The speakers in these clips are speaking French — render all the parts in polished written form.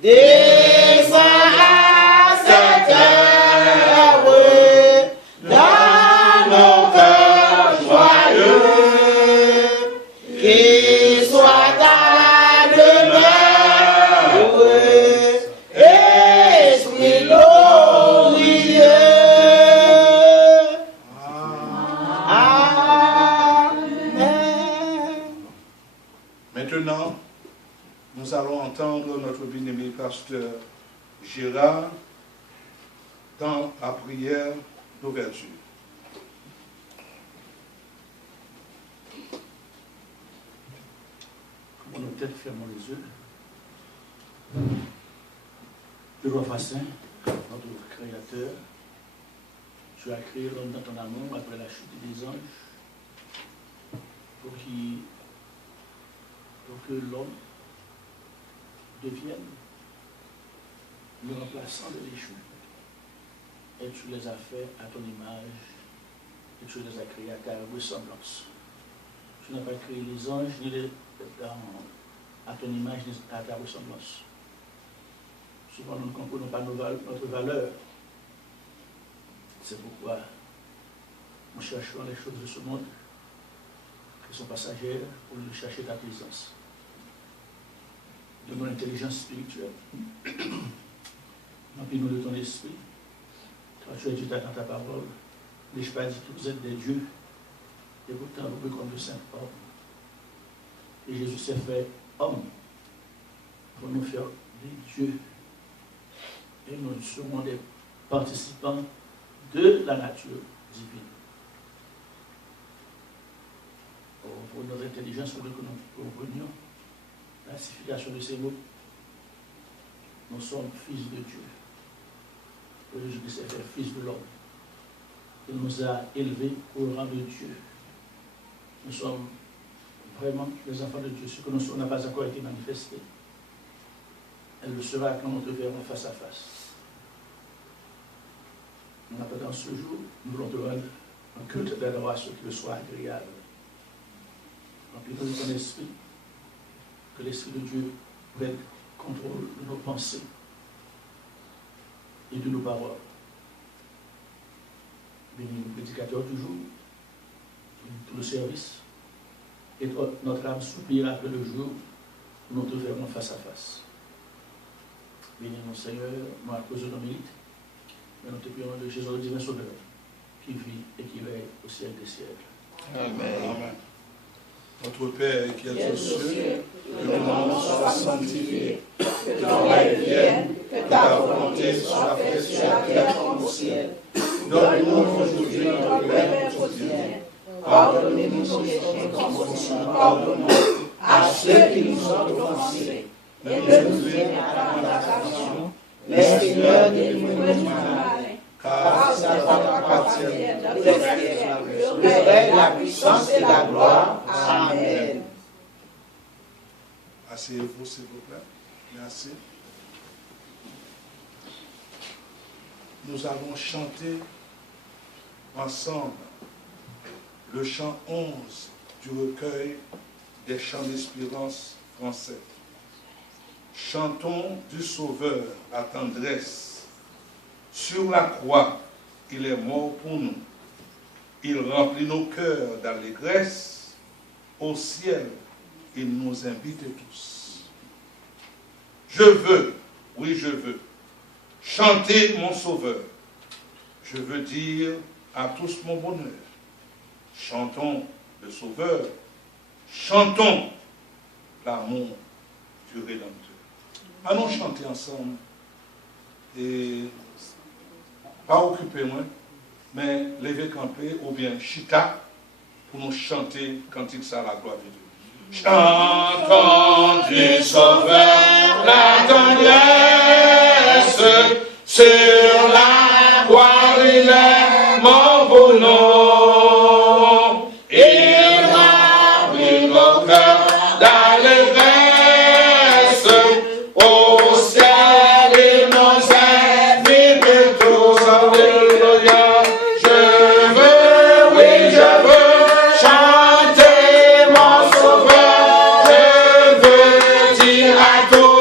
Descends à cette heure dans nos cœurs joyeux, qu'il soit ta demeure, Esprit glorieux. Amen. Maintenant, nous allons entendre notre bien-aimé pasteur Gérard dans la prière d'ouverture. Comment nos têtes, fermons les yeux. De loi Fassin, notre Créateur, tu as créé l'homme dans ton amour après la chute des anges pour que l'homme devienne le remplaçant de l'échu. Et tu les as fait à ton image et tu les as créés à ta ressemblance. Tu n'as pas créé les anges ni à ton image ni à ta ressemblance. Souvent nous ne comprenons pas notre valeur. C'est pourquoi nous cherchons les choses de ce monde qui sont passagères pour nous chercher ta présence. De mon intelligence spirituelle. Remplis-nous de ton esprit. Toi, tu as dit dans ta parole, n'ai-je pas dit que vous êtes des dieux, et pourtant vous comme de saint homme. Et Jésus s'est fait homme pour nous faire des dieux. Et nous serons des participants de la nature divine. Pour notre intelligence, il faudrait que nous comprenions la signification de ces mots. Nous sommes fils de Dieu. Jésus s'est fait fils de l'homme. Il nous a élevés au rang de Dieu. Nous sommes vraiment les enfants de Dieu. Ce que nous sommes n'a pas encore été manifesté. Elle le sera quand nous te verrons face à face. En attendant ce jour, nous voulons te rendre un culte d'adoration qui le soit agréable. Remplis-nous de ton esprit, que l'Esprit de Dieu prenne contrôle de nos pensées et de nos paroles. Bénis le prédicateur du jour, tout le service, et notre âme soupire après le jour où nous te verrons face à face. Bénis mon Seigneur, non à cause de nos mérites, mais nous te prions de Jésus le divin Sauveur, qui vit et qui règne au siècle des siècles. Amen. Amen. Notre Père qui est aux cieux, que ton nom soit sanctifié, que ton règne vienne, que ta volonté soit faite sur la terre comme au ciel. Donne-nous aujourd'hui notre pain quotidien. Pardonne-nous nos péchés comme aussi nous pardonnons à ceux qui nous ont offensés. Et ne nous mène pas dans la tentation, mais Seigneur, délivre-nous du mal. Car c'est à toi qu'appartiennent le règne, la puissance et la gloire. Amen. Asseyez-vous, s'il vous plaît. Merci. Nous avons chanté ensemble le chant 11 du recueil des chants d'espérance français. Chantons du Sauveur la tendresse. Sur la croix, il est mort pour nous. Il remplit nos cœurs d'allégresse. Au ciel, il nous invite tous. Je veux, oui je veux, chanter mon Sauveur. Je veux dire à tous mon bonheur. Chantons le Sauveur. Chantons l'amour du Rédempteur. Allons chanter ensemble. Et pas occupez-moi, mais levez camper ou bien chita pour nous chanter quand il sera la gloire de Dieu. Chantons du Sauveur la tendresse, sur la croix il est mort pour nous. Il remplit nos cœurs d'allégresse, au ciel il nous invite tous. Alléluia. Je veux, oui je veux, chanter mon Sauveur. Je veux dire à tous.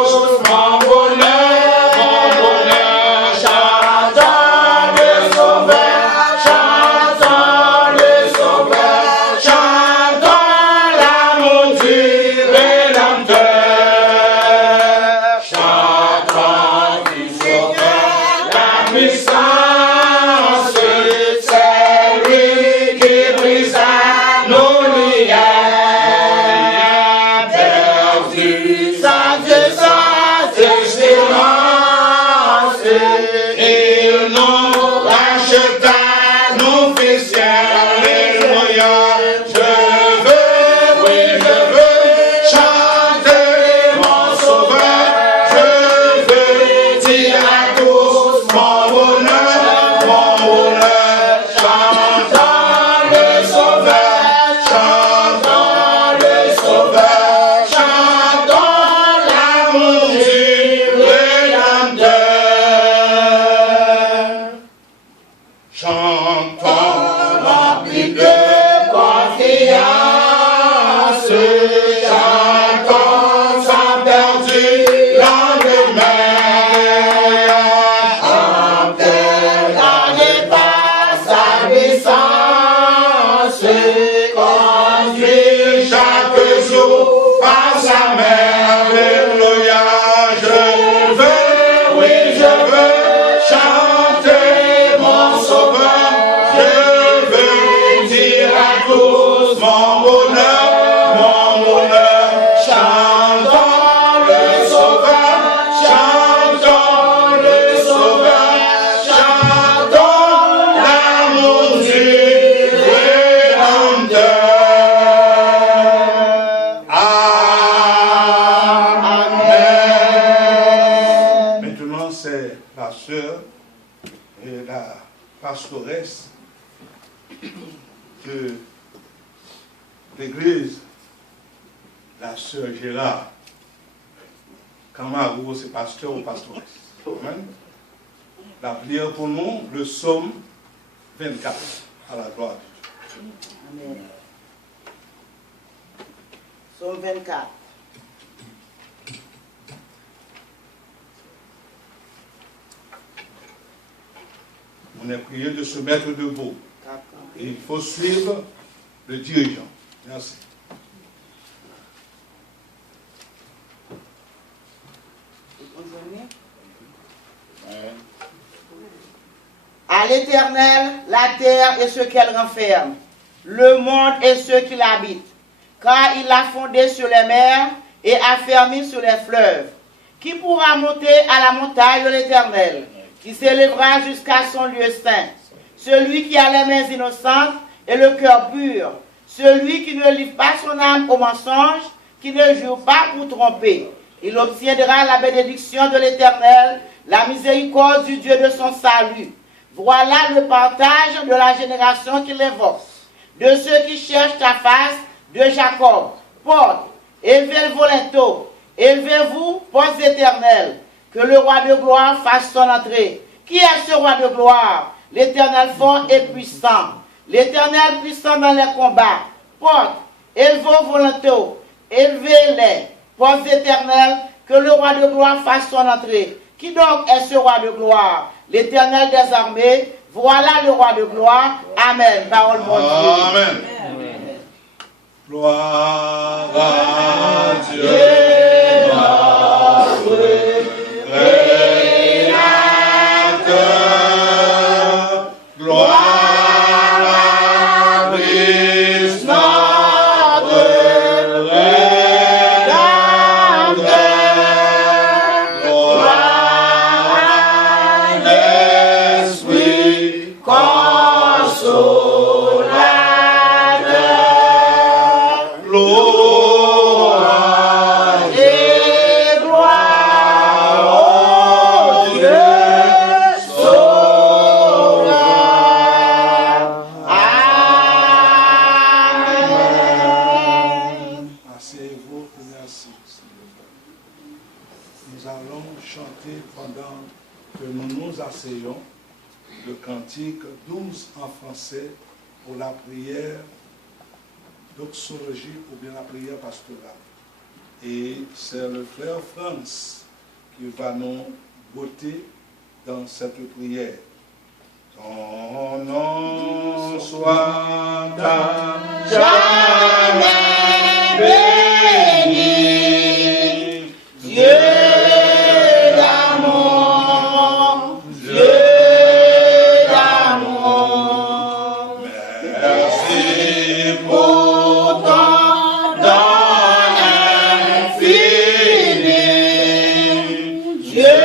la pastoresse de l'église, la sœur Gérard. Camarou, c'est pasteur ou pastoresse. Amen. La prière pour nous, le psaume 24, à la gloire de Dieu. Amen. Psaume 24. On est prié de se mettre debout. Et il faut suivre le dirigeant. Merci. À l'Éternel, la terre et ce qu'elle renferme, le monde et ceux qui l'habitent, car il l'a fondé sur les mers et affermi sur les fleuves. Qui pourra monter à la montagne de l'Éternel, qui s'élèvera jusqu'à son lieu saint? Celui qui a les mains innocentes et le cœur pur, celui qui ne livre pas son âme au mensonge, qui ne jure pas pour tromper. Il obtiendra la bénédiction de l'Éternel, la miséricorde du Dieu de son salut. Voilà le partage de la génération qui l'évoque. De ceux qui cherchent ta face, de Jacob. Porte, élevez le volinteau, élevez-vous, portes éternelles, que le roi de gloire fasse son entrée. Qui est ce roi de gloire? L'Éternel fort et puissant. L'Éternel puissant dans les combats. Porte, élevez vos volinteaux, élevez-les, portes éternelles, que le roi de gloire fasse son entrée. Qui donc est ce roi de gloire? L'Éternel des armées, voilà le roi de gloire. Amen. Parole mon Dieu. Amen. Amen. Gloire à Dieu, notre Créateur. Gloire à Christ, notre Rédempteur. Gloire à l'Esprit consolateur. Louange et gloire au Dieu sauveur. Amen. Asseyez-vous et merci. Nous allons chanter pendant que nous nous asseyons le cantique 12 en français pour la prière doxologie ou bien la prière pastorale. Et c'est le frère Franz qui va nous botter dans cette prière. Ton nom soit à jamais béni, Dieu d'amour, Dieu d'amour. Merci pour ton don infini, Dieu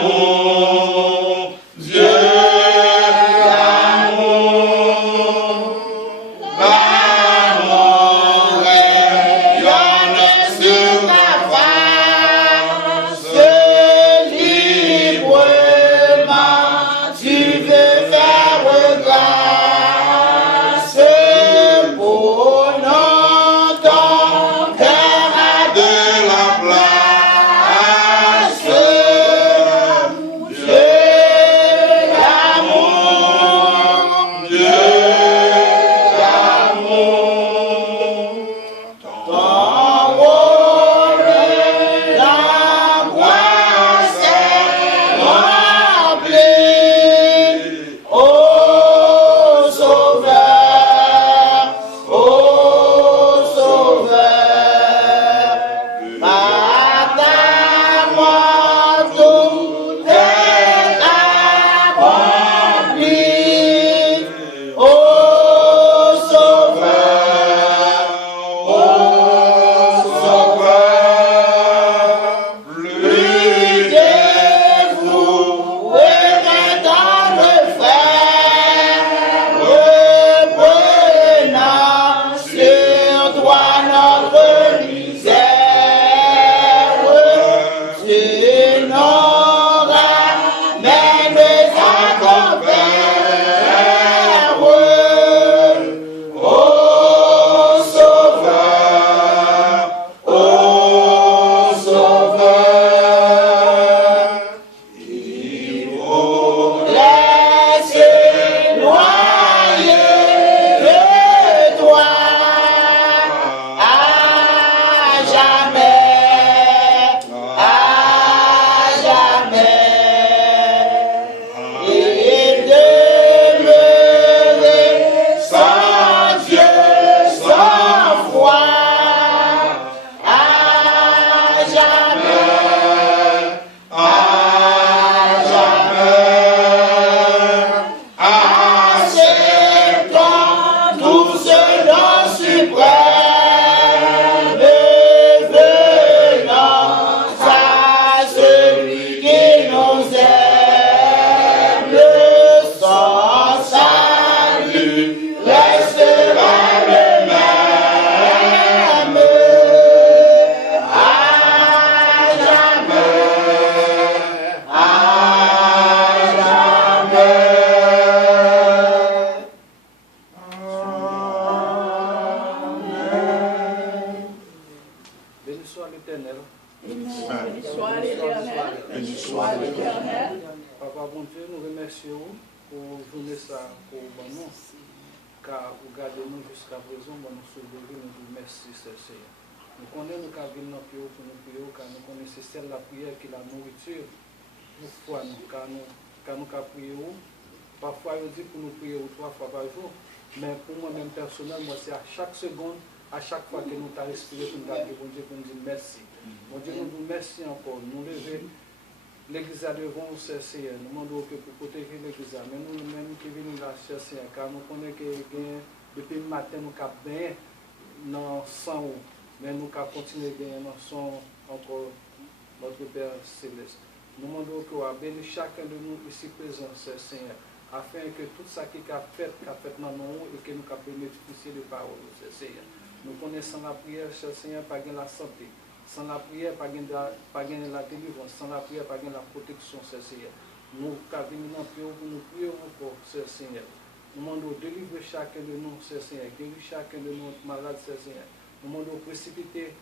d'amour, Dieu d'amour. l'Éternel. Béni soit l'Éternel. Béni soit l'Éternel. Papa bon Dieu, nous remercions pour journée ça, pour nous, car vous gardez nous jusqu'à présent, nous sauver, nous vous merci, Seigneur. Nous connaissons nous qu'à venir pour nous prier, car nous connaissons celle la prière qui est la nourriture. Nous foi nous, car nous qu'à prier. Parfois, on dit pour nous prier 3 fois par jour, mais pour moi-même personnel, moi c'est à chaque seconde, à chaque fois que nous t'avons respiré, pour nous dire bon Dieu, pour nous dire merci. Bon Dieu, nous vous remercions encore. Nous levons l'église devant nous, Seigneur. Nous demandons que pour protéger l'église, mais nous-mêmes qui venons là, Seigneur, car nous connaissons que depuis le matin, nous avons bien dans 100 ans, mais nous avons continué à gagner dans 100 encore notre Père Céleste. Nous demandons que vous bénissez chacun de nous ici présents, Seigneur, afin que tout ça qui a fait dans nous et que nous puissions bénéficier de paroles, Seigneur. Nous connaissons la prière, Seigneur, pas la santé. Sans la prière, pas la délivrance. Sans la prière, pas la protection, Seigneur. Nous venons dans prière pour nous prier encore, Seigneur. Nous demandons de délivrer chacun de nous, Seigneur. Guérir chacun de nous malades, Seigneur. Nous demandons de précipiter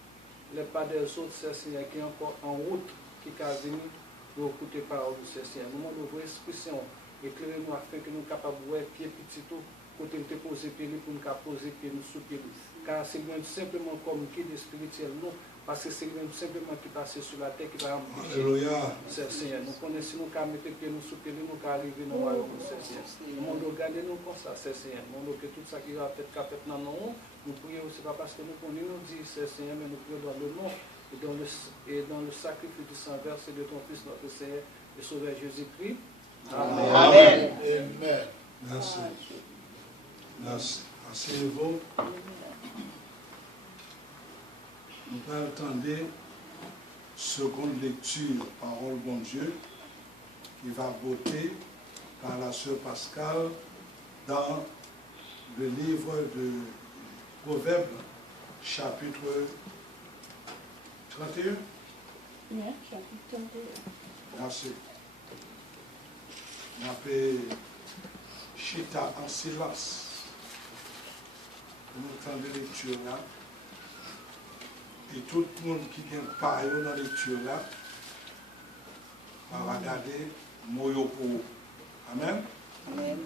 les pas des autres, Seigneur, qui sont encore en route, qui sont venus pour écouter la parole, Seigneur. Nous demandons de expression. Éclairez-nous afin que nous soyons capables de voir pied petit tout, côté de poser pied pour nous poser pied nous sous pied. Car c'est même simplement comme guide spirituel, nous, parce que c'est même simplement qui passe sur la terre qui va empêcher. Seigneur, nous connaissons nous qu'à mettre pied nous sous pied, nous qu'à arriver dans le royaume, Seigneur. Nous demandons de garder nous comme ça, Seigneur. Nous demandons que tout ça qui va être fait dans nous, nous prions aussi pas parce que nous connaissons, nous dit, Seigneur, mais nous prions dans le nom et dans le sacrifice du sang versé de ton Fils, notre Seigneur et Sauveur Jésus-Christ. Amen. Amen. Amen. Merci. Merci. Asseyez-vous. Nous allons attendre seconde lecture, parole bon Dieu, qui va voter par la sœur Pascal dans le livre de Proverbes, chapitre 31. Oui, chapitre 31. Merci. On appelle Chita en silence. Nous entendons la lecture là. Et tout le monde qui vient parler dans la lecture là, va regarder Moyo pour vous. Amen. Amen. Amen.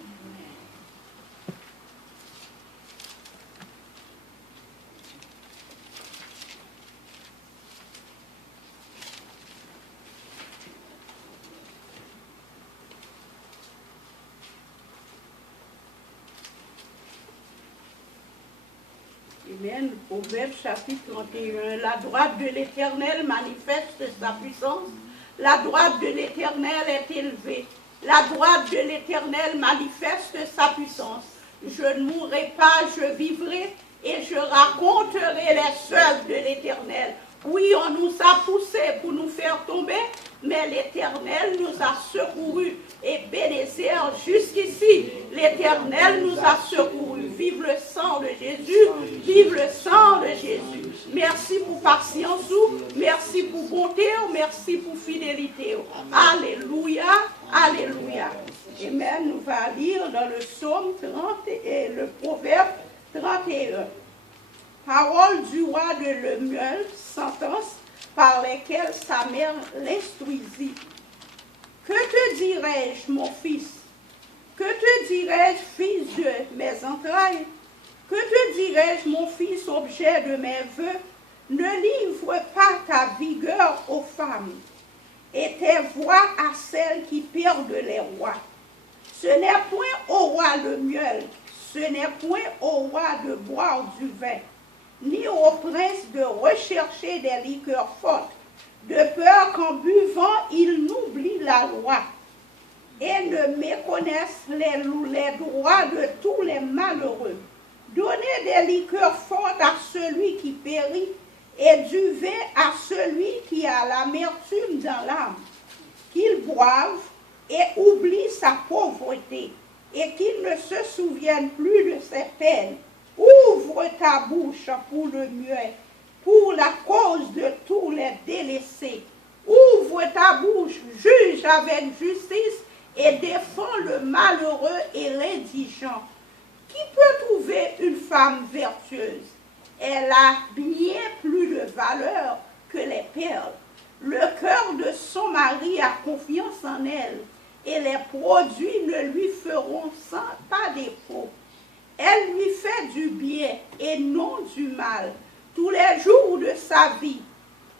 Proverbe chapitre 31. La droite de l'Éternel manifeste sa puissance. La droite de l'Éternel est élevée. La droite de l'Éternel manifeste sa puissance. Je ne mourrai pas, je vivrai et je raconterai les œuvres de l'Éternel. Oui, on nous a poussés pour nous faire tomber, mais l'Éternel nous a secourus et Bénézer jusqu'ici. L'Éternel nous a secourus. Vive le sang de Jésus, vive le sang de Jésus. Merci pour patience, merci pour bonté, merci pour fidélité. Alléluia, alléluia. Amen. Nous allons lire dans le psaume 30 et le proverbe 31. Parole du roi de Lemuel, sentence par lesquelles sa mère l'instruisit. Que te dirai-je, mon fils? Que te dirai-je, fils de mes entrailles? Que te dirai-je, mon fils, objet de mes vœux? Ne livre pas ta vigueur aux femmes, et tes voix à celles qui perdent les rois. Ce n'est point au roi le miel, ce n'est point au roi de boire du vin, ni au prince de rechercher des liqueurs fortes, de peur qu'en buvant, il n'oublie la loi et ne méconnaisse les droits de tous les malheureux. Donnez des liqueurs fortes à celui qui périt et du vin à celui qui a l'amertume dans l'âme, qu'il boive et oublie sa pauvreté et qu'il ne se souvienne plus de ses peines. Ouvre ta bouche pour le muet, pour la cause de tous les délaissés. Ouvre ta bouche, juge avec justice et défends le malheureux et l'indigent. Qui peut trouver une femme vertueuse? Elle a bien plus de valeur que perles. Le cœur de son mari a confiance en elle, et les produits ne lui feront pas défaut. Elle lui fait du bien et non du mal tous les jours de sa vie.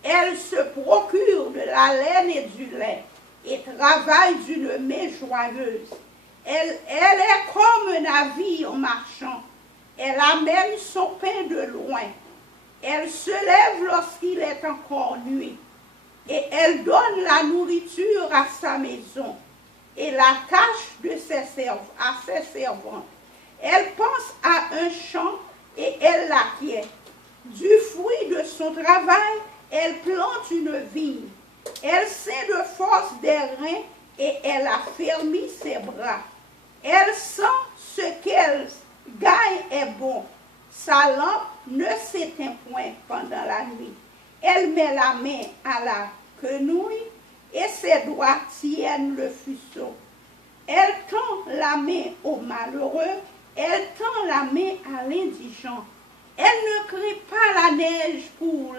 Elle se procure de la laine et du lait et travaille d'une main joyeuse. Elle est comme un navire marchand. Elle amène son pain de loin. Elle se lève lorsqu'il est encore nuit. Et elle donne la nourriture à sa maison et la tâche à ses servantes. Elle pense à un champ et elle l'acquiert. Du fruit de son travail, elle plante une vigne. Elle sait de force des reins et elle affermit ses bras. Elle sent ce qu'elle gagne est bon. Sa lampe ne s'éteint point pendant la nuit. Elle met la main à la quenouille et ses doigts tiennent le fuseau. Elle tend la main au malheureux, elle tend la main à l'indigent. Elle ne craint pas la neige pour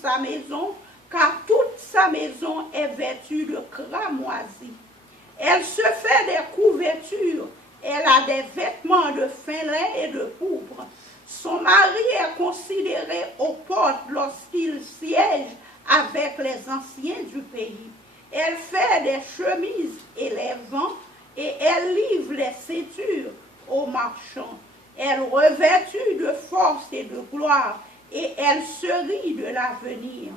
sa maison, car toute sa maison est vêtue de cramoisis. Elle se fait des couvertures, elle a des vêtements de fin lin et de pourpre. Son mari est considéré aux portes lorsqu'il siège avec les anciens du pays. Elle fait des chemises et les vend, et elle livre les ceintures aux marchands. Elle revêtue de force et de gloire, et elle se rit de l'avenir.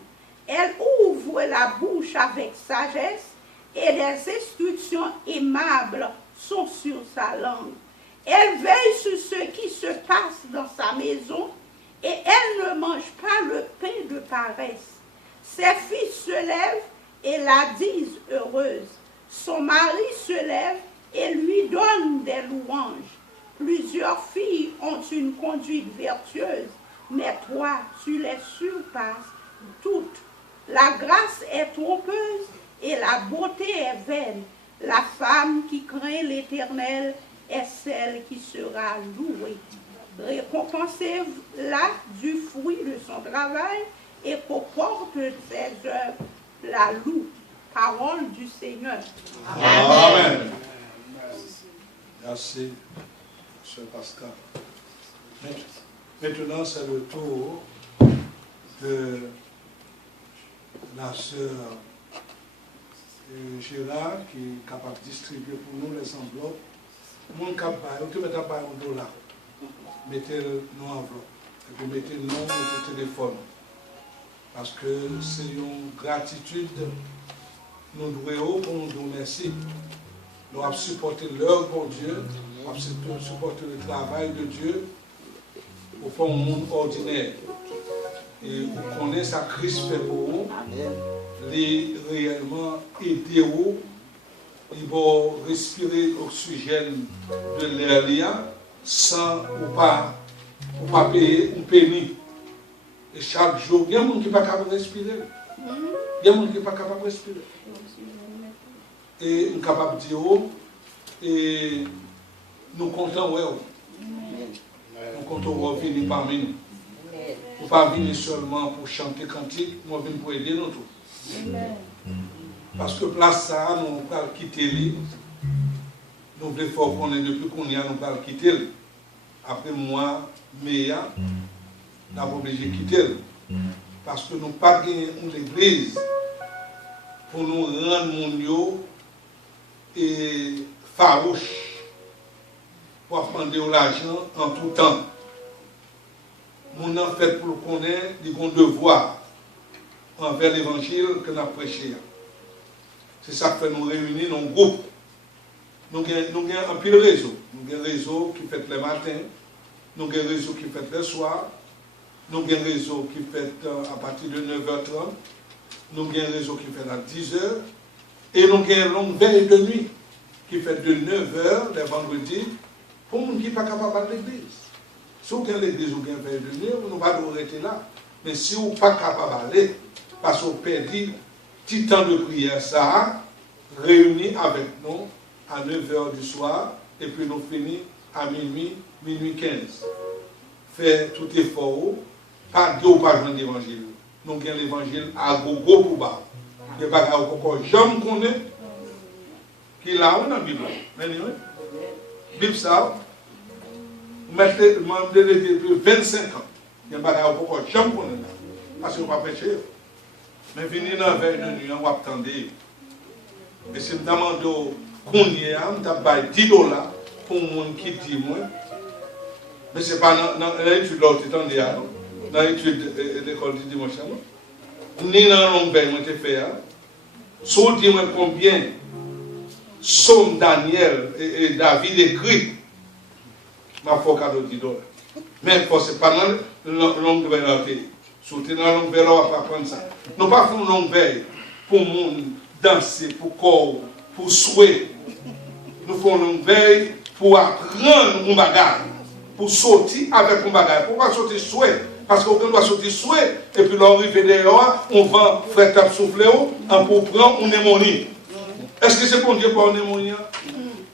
Elle ouvre la bouche avec sagesse, et des instructions aimables sont sur sa langue. Elle veille sur ce qui se passe dans sa maison, et elle ne mange pas le pain de paresse. Ses fils se lèvent et la disent heureuse. Son mari se lève et lui donne des louanges. Plusieurs filles ont une conduite vertueuse, mais toi, tu les surpasses toutes. La grâce est trompeuse et la beauté est vaine. La femme qui craint l'Éternel est celle qui sera louée. Récompensez-la du fruit de son travail et qu'au porte ses œuvres la loue. Parole du Seigneur. Amen. Merci, M. Pascal. Maintenant, c'est le tour de la sœur Gérard qui est capable de distribuer pour nous les enveloppes. Mon cap, vous mettez un $, mettez nos enveloppes, et puis mettez le nom, mettez le téléphone. Parce que c'est une gratitude, nous devons pour nous remercier. Nous avons supporté l'œuvre pour Dieu, nous avons supporté le travail de Dieu au fond du monde ordinaire. Et vous connaissez sa Christ fait pour vous, les réellement aider vous, ils vont respirer l'oxygène de l'air sans ou pas payer un penny. Et chaque jour, il y a des gens qui ne sont pas capables de respirer. Il y a des gens qui ne sont pas capables de respirer. Et nous sommes capables de dire, et nous comptons, nous comptons venir parmi nous. Nous ne pas venir seulement pour chanter cantique, nous venons pour aider nous tous. Parce que place ça, nous allons quitter. Nous voulons qu'on ait depuis qu'on y a, nous allons quitter. Après moi, Méa, nous avons obligé de quitter. Parce que nous n'avons pas gagné une église pour nous rendre mon et farouche pour demander l'argent en tout temps. Nous avons fait pour le connaître, nous avons devoir envers l'évangile que nous avons prêché. C'est ça que fait nous réunir dans un groupe. Nous avons un pile réseau. Nous avons un réseau qui fait le matin, nous avons un réseau qui fait le soir, nous avons un réseau qui fait à partir de 9h30, nous avons un réseau qui fait à 10h, et nous avons une longue veille de nuit qui fait de 9h les vendredis pour les gens qui ne sont pas capables de l'église. Si vous avez l'église ou vous avez veille de nuit, vous ne pouvez pas arrêter là. Mais si vous n'êtes pas capable d'aller, parce que vous perdez petit temps de prière, ça, réunis avec nous à 9h du soir, et puis nous finissons à minuit 15. Faites tout effort, pas de ou pas joindre l'évangile. nous avons l'évangile à gogo pour bas. Il n'y a pas encore jamais connaît qui là dans la Bible. La Bible ça, mettez depuis 25 ans. Il n'y a pas encore jamais connaît parce qu'on ne va pas pécher. Mais venir dans la veille de nuit, on va attendre. Et si je me demande qu'on y a, je vais 10 $ pour le monde qui dit moi. Mais ce n'est pas dans l'étude de l'autre, dans l'étude de l'école du dimanche. Ni dans l'ombre, je fait. Si on dit combien Somme Daniel et David écrit, ma foi cadeau 10 $. Mais ce n'est pas dans l'ombre de l'autre. Surtout dans l'ombre de l'autre, on va pas prendre ça. Nous ne pas faire l'ombre pour le monde danser, pour corps, pour souhait. Nous faisons l'ombre pour apprendre un bagage. Pour sortir avec un bagage. Pourquoi sortir souhait? Parce qu'on doit sortir souhait. Et puis là, on arrive dehors, on va faire tape souffler pour prendre une hémonie. Est-ce que c'est pour Dieu pour une hémonie?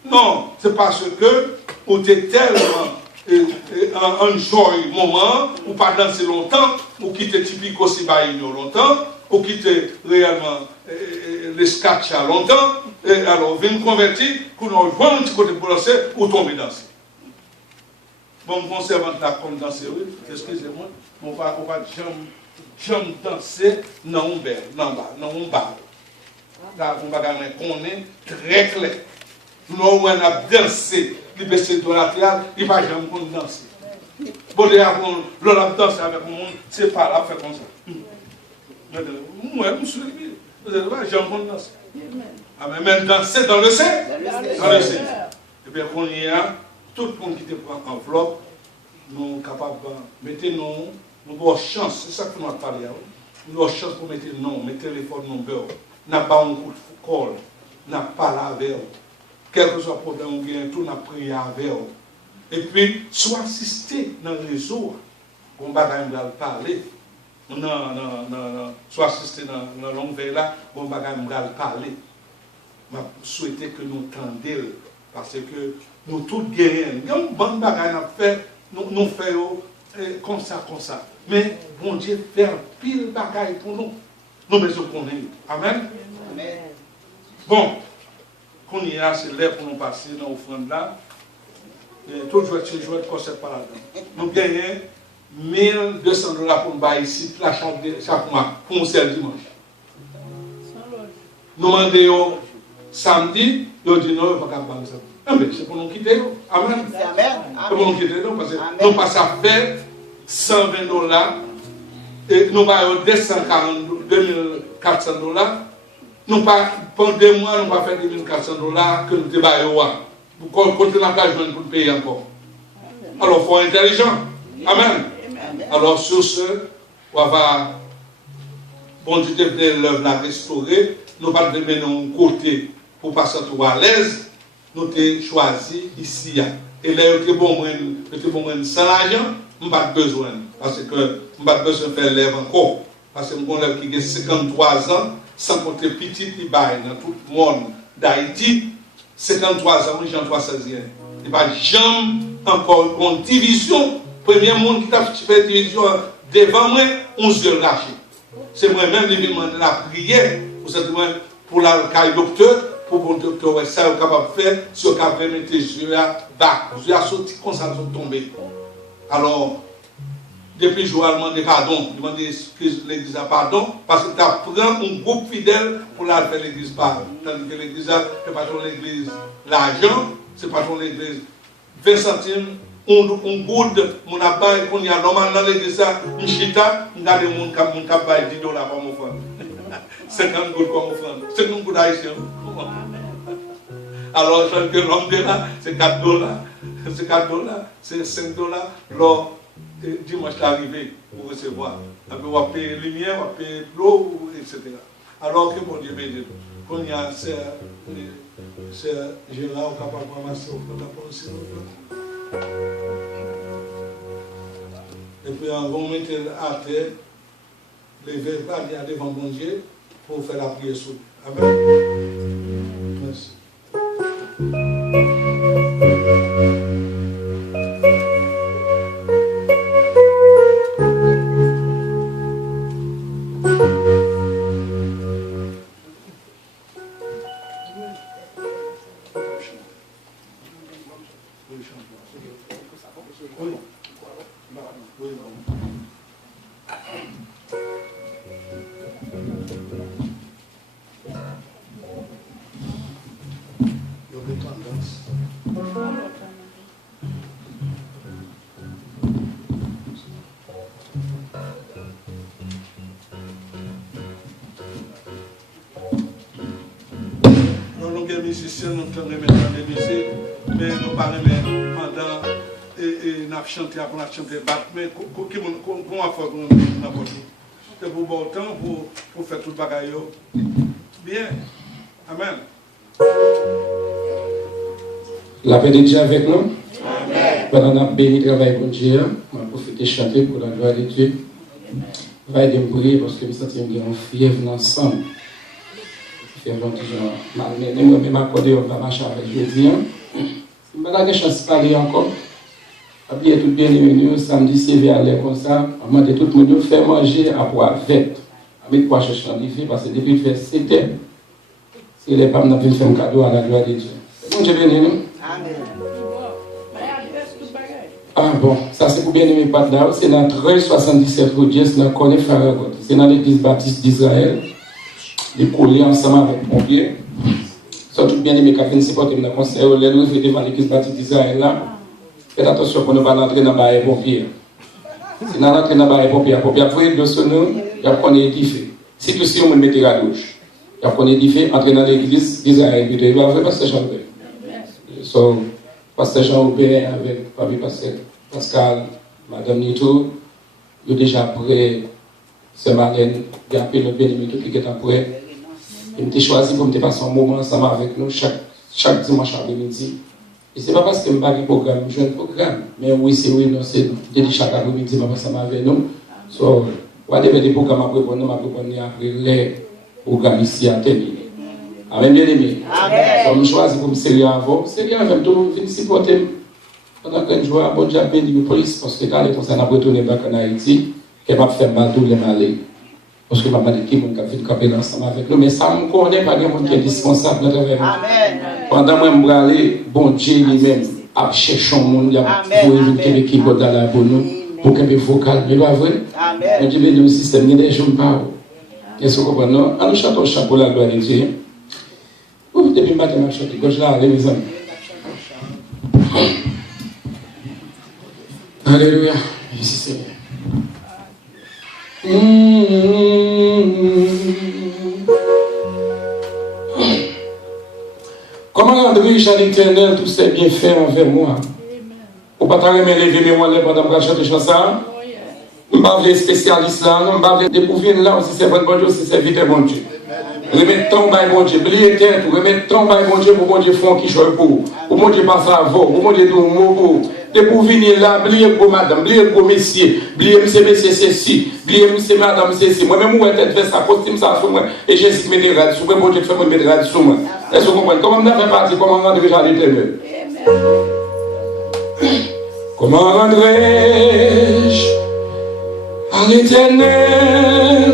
Non, c'est parce que on était tellement enjoy moment, ou pas danser longtemps, ou quitter typique aussi longtemps, ou quitter réellement les sketchs longtemps, et alors venir convertir, pour nous rejoindre un petit côté pour danser, ou tomber danser. Bon, je conserve la comme danser, oui, excusez-moi, on va jamais danser dans un bar, dans un bar. Là, on va connaître très clair. Nous, on a dansé, les baisser de la théâtre, il ne va jamais danser. Bon, l'on a dansé avec le monde, c'est pas là, faire comme ça. Moi, je suis libre. Vous n'allez pas jamais danser. Mais même danser dans le sein. Dans le sein. Et bien, qu'on y a, tout le monde qui te prend enveloppe, nous sommes capables de mettre nous avons chance, c'est ça que nous avons parlé. Nous avons chance pour mettre non, mettre téléphone number. N'a pas un coup de colle, n'a pas la avec eux. Quel que soit le problème, tout n'a prié avec eux. Et puis, soit assisté dans le réseau, on va parler. Non, soit assisté dans la longue veille là, on va parler. Je souhaite que nous tendions, parce que nous tous guéris. Il y a une bonne bagaille à faire, nous faisons comme ça. Mais bon Dieu fait pile bagaille pour nous. Nous besoin qu'on ait. Amen. Amen. Bon, qu'on y a, c'est l'air pour nous passer dans l'offrande là. Tout jouer de concept par là. Nous gagnons 1 200 $ pour nous bailler ici, chaque mois, pour nous servir dimanche. Nous demandons samedi, nous disons non, il ne faut pas bailler ça. Mais c'est pour nous quitter. Amen. C'est pour nous quitter, parce que nous passons à faire 120 $. Et nous avons 2400 $. Nous pas pendant 2 mois, nous pas faire 2400 $ que nous débaillons. Pour continuer à jouer pour payer encore. Alors, il faut être intelligent. Amen. Alors, sur ce, on va, bon Dieu, l'œuvre la restaurer. Nous pas de mener un côté pour passer à l'aise. Nous avons choisi ici. Et là, il était bon sans l'argent, nous n'avons pas besoin. Parce que nous n'avons pas besoin de faire l'œuvre encore. Parce que nous avons l'œuvre qui a 53 ans, sans compter petit, il baille dans tout le monde d'Haïti. 53 ans, Jean 316. Il n'y a pas jamais encore une division. Premier monde qui t'a fait division devant moi, 11 yeux lâchés. C'est moi-même qui demande la prière pour la docteur, pour le docteur, ça est capable de faire, si on est capable de mettre les yeux bas. Les yeux sortis comme ça, ils sont tombés. Alors, depuis le jour, elle demande pardon. Il demande l'église à pardon, parce que tu as pris un groupe fidèle pour la faire l'église par. Tandis que l'église, ce n'est pas ton l'église l'argent, ce n'est pas ton l'église 20 centimes, on goude, mon abat, et qu'on y a normalement dans l'église, une chita, on a des gens qui ont 10 $ par mon frère. 50 gouttes comme mon frère. 50 gouttes haïtiens. Alors, je que l'homme de là, c'est 4 $. C'est 4 $, c'est 5 $. Alors, dimanche est arrivé pour recevoir. Après, on va payer lumière, on va payer l'eau, etc. Alors que mon Dieu bénisse. Quand il y a c'est Gérard capable de ramasser au la pensée. Et puis on va mettre à terre, lever pas aller devant mon Dieu pour faire la prière sur. Amen. Merci. Nous sommes musiciens, nous sommes remettre des musiques, mais nous ne pas remettre pendant et nous chanter après nous chanter battre, mais comment faire pour nous n'importe où. C'est pour bon temps pour faire tout le bagage. Bien. Amen. La paix de Dieu avec nous. Pendant qu'on a béni le travail pour Dieu, on va profiter de chanter pour la gloire de Dieu. On va aider à prier parce que nous sentons qu'il y a une fièvre ensemble. Fièvre toujours. Moi-même, accordé, on va marcher avec Dieu. Je vais avoir chance de parler encore. Après tout bien aimé, samedi, c'est vers l'air comme ça. On m'a dit tout le monde faire manger à boire vête. Avec quoi chercher en livre parce que depuis le fait 7 heures, c'est les femmes qui ont fait un cadeau à la gloire de Dieu. Bon Dieu béni nous. Amen. Ah bon, ça c'est pour bien aimer Pat Dao, c'est dans 1377 rue Dieu, c'est dans Cornet Faragot. C'est dans l'église baptiste d'Israël. Les collés ensemble avec mon pied. Surtout bien aimé Catherine Sipote, dans le conseil, les nous fait devant l'église baptiste d'Israël là. Faites attention pour ne pas entrer dans les pompiers. Si nous entrons dans les pompiers, pour y de ce nom, il y a qu'on édifié. Si tout si on me mettait à gauche, il y a qu'on édifié, entrer dans l'église d'Israël, puis il va faire pasteur Jean Aubert. So, pasteur Jean Aubert avec pasteur Pascal, madame Nito, il est déjà prêt, c'est Marlène, il y a un peu de bénéfice qui est prêt. Il m'a choisi pour me passer un moment ensemble avec nous chaque dimanche après-midi. Et ce n'est pas parce que je n'ai pas de programme, je joue un programme. Mais oui, c'est oui, non, c'est déjà chaque après-midi, je passe avec nous. So, on va des programmes après pour nous, après les programmes ici à terminer. Amen, bien aimé. Amen. Je choisis pour me servir avant. Servir avec tout le monde, venir supporter. Pendant que je joue à bon Dieu, béni la police, parce que quand les conseils n'ont pas retourné en Haïti, qu'elle va faire mal tous les malais. Parce que je ne sais pas qui est camper ensemble avec nous. Mais ça, je ne connais pas quelqu'un qui est dispensable dans le Amen. Pendant que je vais aller, bon Dieu lui-même a cherché un monde, il a trouvé qui est dans la bonne pour qu'il y ait un vocal. Mais pas vrai? Bon Dieu bénit le système, il y a des gens qui parlent. Est-ce que vous comprenez? Nous chantons le chant pour la gloire de Dieu. Depuis le matin, je chante le gauche là, allez mes amis. Alléluia. Merci Seigneur. Comment rendre-je à l'Éternel tous ses bienfaits envers moi? Ou pas t'arrêter de lever mes mollets pendant que je chante chanson? Je ne suis pas spécialiste là, je ne suis pas découvrir là si c'est bon Dieu, si c'est vite bon Dieu. Remettre ton bail bon Dieu, oublier tête, remettre ton bail bon Dieu pour bon Dieu font qui choisit pour bon Dieu passe à vous, pour bon Dieu tout mot pour. Pour venir là, oublier pour madame, oublier pour messieurs, oublier monsieur ceci, oublier monsieur madame ceci. Moi-même, je vais faire ça, costume ça sur moi, et j'ai essayé de mettre des radios sur moi, bon Dieu fait me mettre des radios sur moi. Est-ce que vous comprenez? Comment on fait partie, comment rendre-je à l'Éternel? Comment rendrai-je à l'Éternel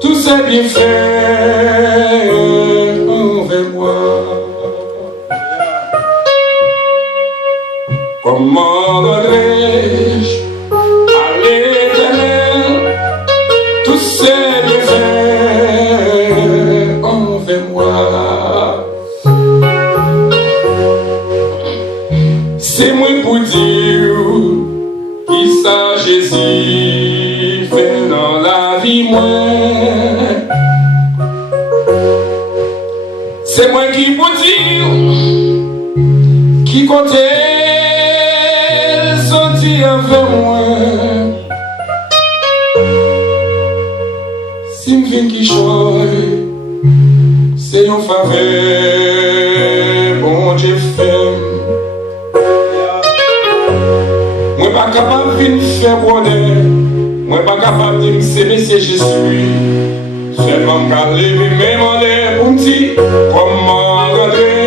tous ses bienfaits envers moi? Comment rendrai-je à l'Éternel tous ses bienfaits envers moi? C'est moi pour dire qui ça Jésus fait dans la vie moi. C'est moi qui pour dire qui comptait envers moi. Si me vient qui choisit, c'est une faveur, bon Dieu fait. Moi pas capable de venir faire bonheur, moi pas capable de dire c'est Monsieur Jésus. Seulement qu'à lever mes mains pour me dire comment rentrer.